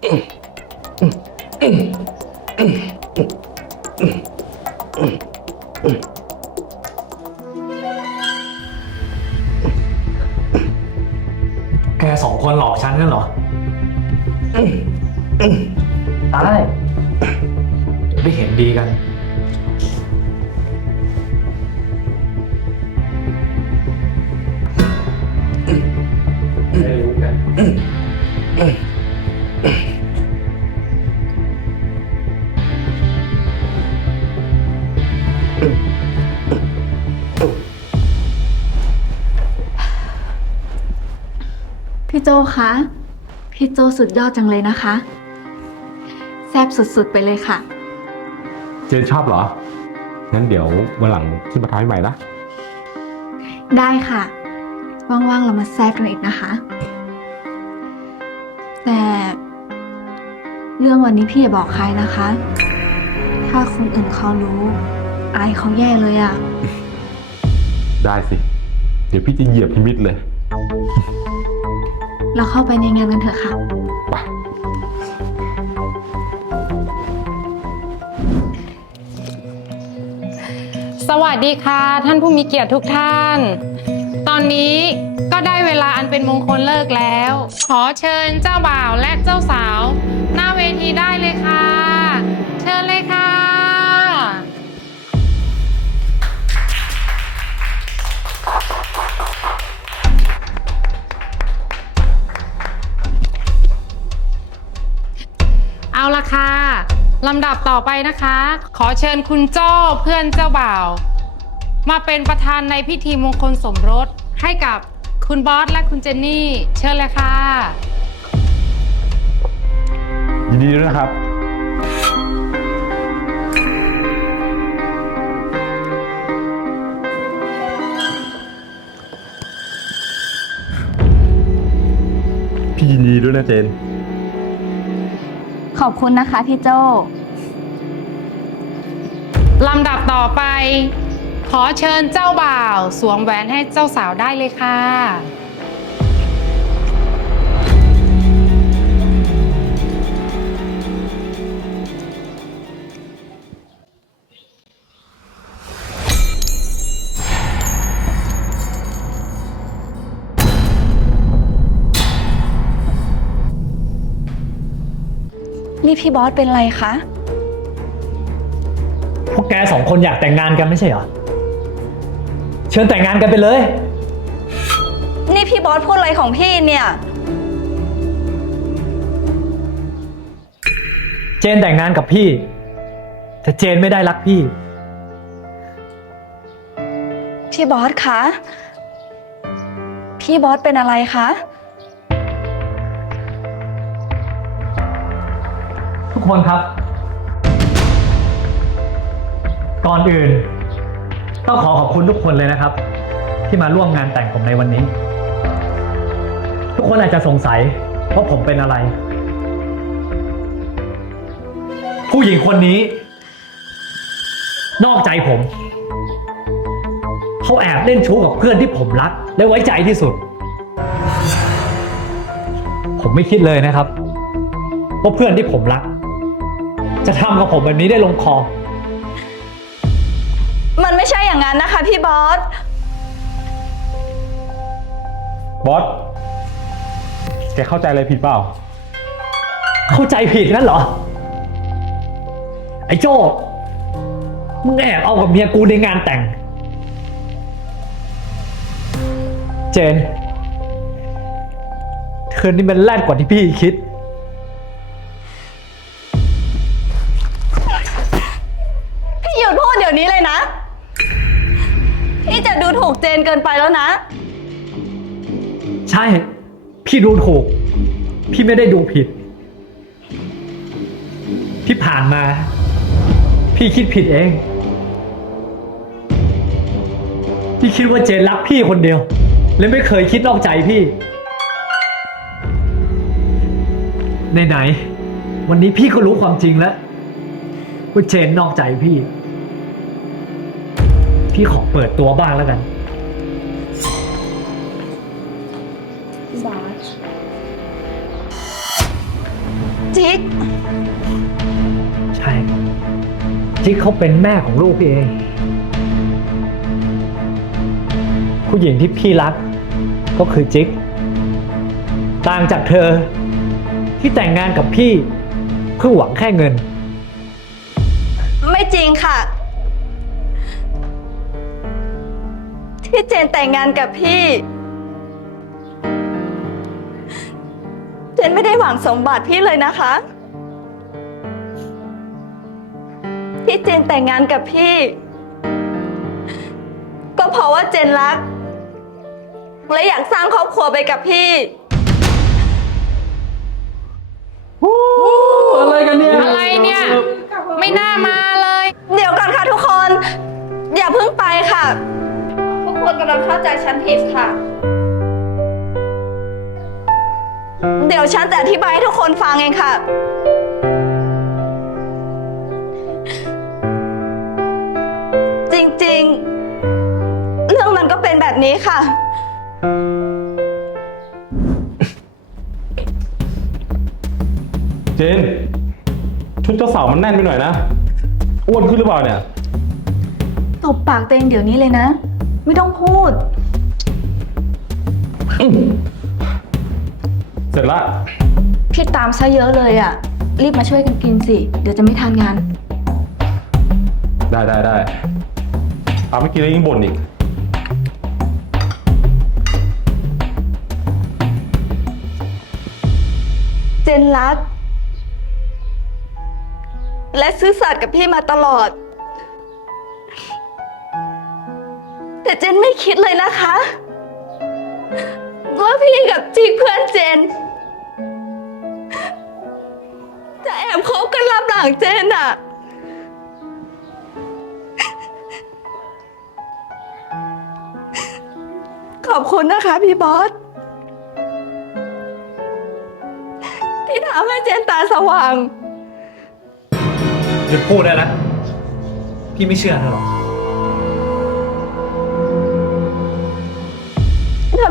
แกสองคนหลอกฉันกันเหรอ ได้เดี๋ยวได้เห็นดีกัน โจคะ พี่โจสุดยอดจังเลยนะคะ แซบสุดๆไปเลยค่ะ เจนชอบเหรอ งั้นเดี๋ยววันหลังขึ้นมาทำให้ใหม่นะ ได้ค่ะ ว่างๆเรามาแซบกันอีกนะคะ แต่เรื่องวันนี้พี่อย่าบอกใครนะคะ ถ้าคนอื่นเขารู้ อายเขาแย่เลยอะ ได้สิ เดี๋ยวพี่จะเหยียบพิมิดเลย เราเข้าไปในงานกันเถอะค่ะ สวัสดีค่ะ ท่านผู้มีเกียรติทุกท่าน ตอนนี้ก็ได้เวลาอันเป็นมงคลเลิกแล้ว ขอเชิญเจ้าบ่าวและเจ้าสาว อไปนะคะ ขอเชิญคุณโจ้เพื่อนเจ้าบ่าว มาเป็นประธานในพิธีมงคลสมรสให้กับคุณบอสและคุณเจนนี่ เชิญเลยค่ะ ยินดีด้วยนะครับ พี่ยินดีด้วยนะเจน ขอบคุณนะคะพี่โจ ลำดับต่อไป ขอเชิญเจ้าบ่าว สวมแหวนให้เจ้าสาวได้เลยค่ะ นี่พี่บอสเป็นไรคะ วกแกสองคนอยากแต่งงานกันไม่ใช่เหรอ เชิญแต่งงานกันไปเลย นี่พี่บอสพูดอะไรของพี่เนี่ย เจนแต่งงานกับพี่ แต่เจนไม่ได้รักพี่ พี่บอสคะ พี่บอสเป็นอะไรคะ ทุกคนครับ ก่อนอื่น ต้องขอขอบคุณทุกคนเลยนะครับ ที่มาร่วมงานแต่งผมในวันนี้ ทุกคนอาจจะสงสัยว่าผมเป็นอะไร ผู้หญิงคนนี้ นอกใจผม เขาแอบเล่นชู้กับเพื่อนที่ผมรัก และไว้ใจที่สุด ผมไม่คิดเลยนะครับ ว่าเพื่อนที่ผมรัก จะทำกับผมแบบนี้ได้ลงคอ อย่างนั้นนะคะพี่บอส บอส แกเข้าใจอะไรผิดเปล่า เข้าใจผิดนั่นเหรอ ไอ้โจ้มึงแอบเอากับเมียกูในงานแต่ง เจน เธอนี่มันแรดกว่าที่พี่คิด พี่หยุดพูดเดี๋ยวนี้เลยนะ พี่จะดูถูกเจนเกินไปแล้วนะ ใช่ พี่ดูถูก พี่ไม่ได้ดูผิด ที่ผ่านมา พี่คิดผิดเอง พี่คิดว่าเจนรักพี่คนเดียว และไม่เคยคิดนอกใจพี่ ไหนๆวันนี้พี่ก็รู้ความจริงแล้วว่าเจนนอกใจพี่ พี่ขอเปิดตัวบ้างแล้วกันเจจิ๊ก ใช่จิ๊กเขาเป็นแม่ของลูกพี่เอง ผู้หญิงที่พี่รักก็คือจิ๊ก ต่างจากเธอที่แต่งงานกับพี่เพื่อหวังแค่เงิน ไม่จริงค่ะ ที่เจนแต่งงานกับพี่ เจนไม่ได้หวังสมบัติพี่เลยนะคะ ที่เจนแต่งงานกับพี่ ก็เพราะว่าเจนรัก และอยากสร้างครอบครัวไปกับพี่อะไรกันเนี่ยอะไรเนี่ย ไม่น่ามาเลย เดี๋ยวก่อนค่ะทุกคน อย่าเพิ่งไปค่ะทุกคนกำลังเข้าใจฉันผิดค่ะ เดี๋ยวฉันจะอธิบายให้ทุกคนฟังเองค่ะ จริงๆ เรื่องมันก็เป็นแบบนี้ค่ะ เจน ชุดเจ้าสาวมันแน่นไปหน่อยนะ อ้วนขึ้นหรือเปล่าเนี่ย ตบปากตัวเองเดี๋ยวนี้เลยนะ ไม่ต้องพูด เสร็จละพี่ตามซะเยอะเลยอะรีบมาช่วยกันกินสิ เดี๋ยวจะไม่ทานงาน ได้ได้ได้เอาไม่กินแล้วยิ่งบ่นอีก เจนรัก และซื่อสัตย์กับพี่มาตลอด แต่เจนไม่คิดเลยนะคะว่าพี่กับจีเพื่อนเจน จะแอบคบกันรับหลังเจนอะขอบคุณนะคะพี่บอส ที่ทำให้เจนตาสว่าง หยุดพูดได้แล้ว พี่ไม่เชื่อเธอหรอก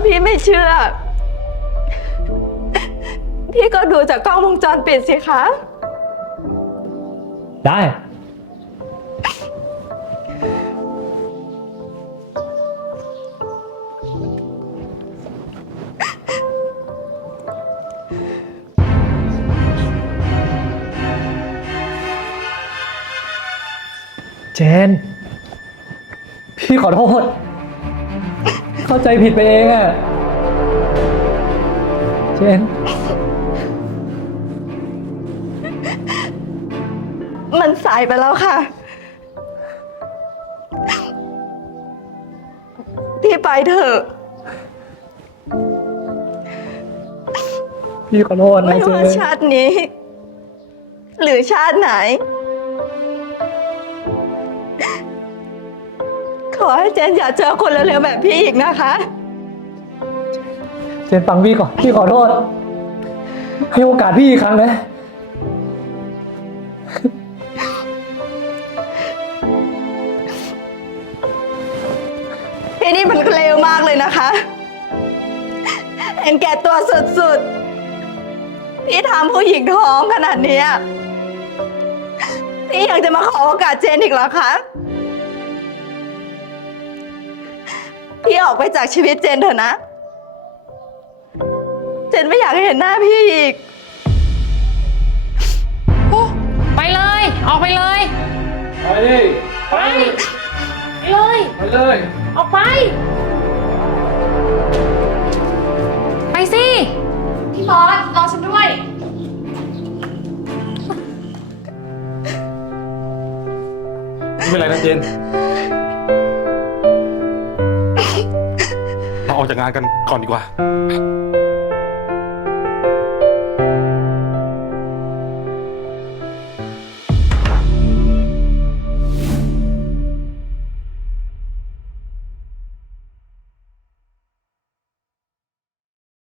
พี่ไม่เชื่อ พี่ก็ดูจากกล้องวงจรปิดสิคะ ได้ เจน พี่ขอโทษ เข้าใจผิดไปเองอะเจนมันสายไปแล้วค่ะ พี่ไปเถอะ พี่ขอโทษไม่นะเจว่านชาตินี้ หรือชาติไหน ขอให้เจนอย่าเจอคนเร็วๆแบบพี่อีกนะคะ เจนฟังพี่ก่อนพี่ขอโทษ ให้โอกาสพี่อีกครั้งนะพี่นี่มันเร็วมากเลยนะคะ เห็นแก่ตัวสุดๆ พี่ทำผู้หญิงท้องขนาดเนี้ยพี่ยังจะมาขอโอกาสเจนอีกเหรอคะ พี่ออกไปจากชีวิตเจนเถอะนะ เจนไม่อยากเห็นหน้าพี่อีก ไปเลย ออกไปเลย ไปดิไปไปเลย ไปเลย ออกไป ไปสิ พี่บอสรอฉันด้วย ไม่เป็นไรนะเจน ออกจากงานกันก่อนดีกว่า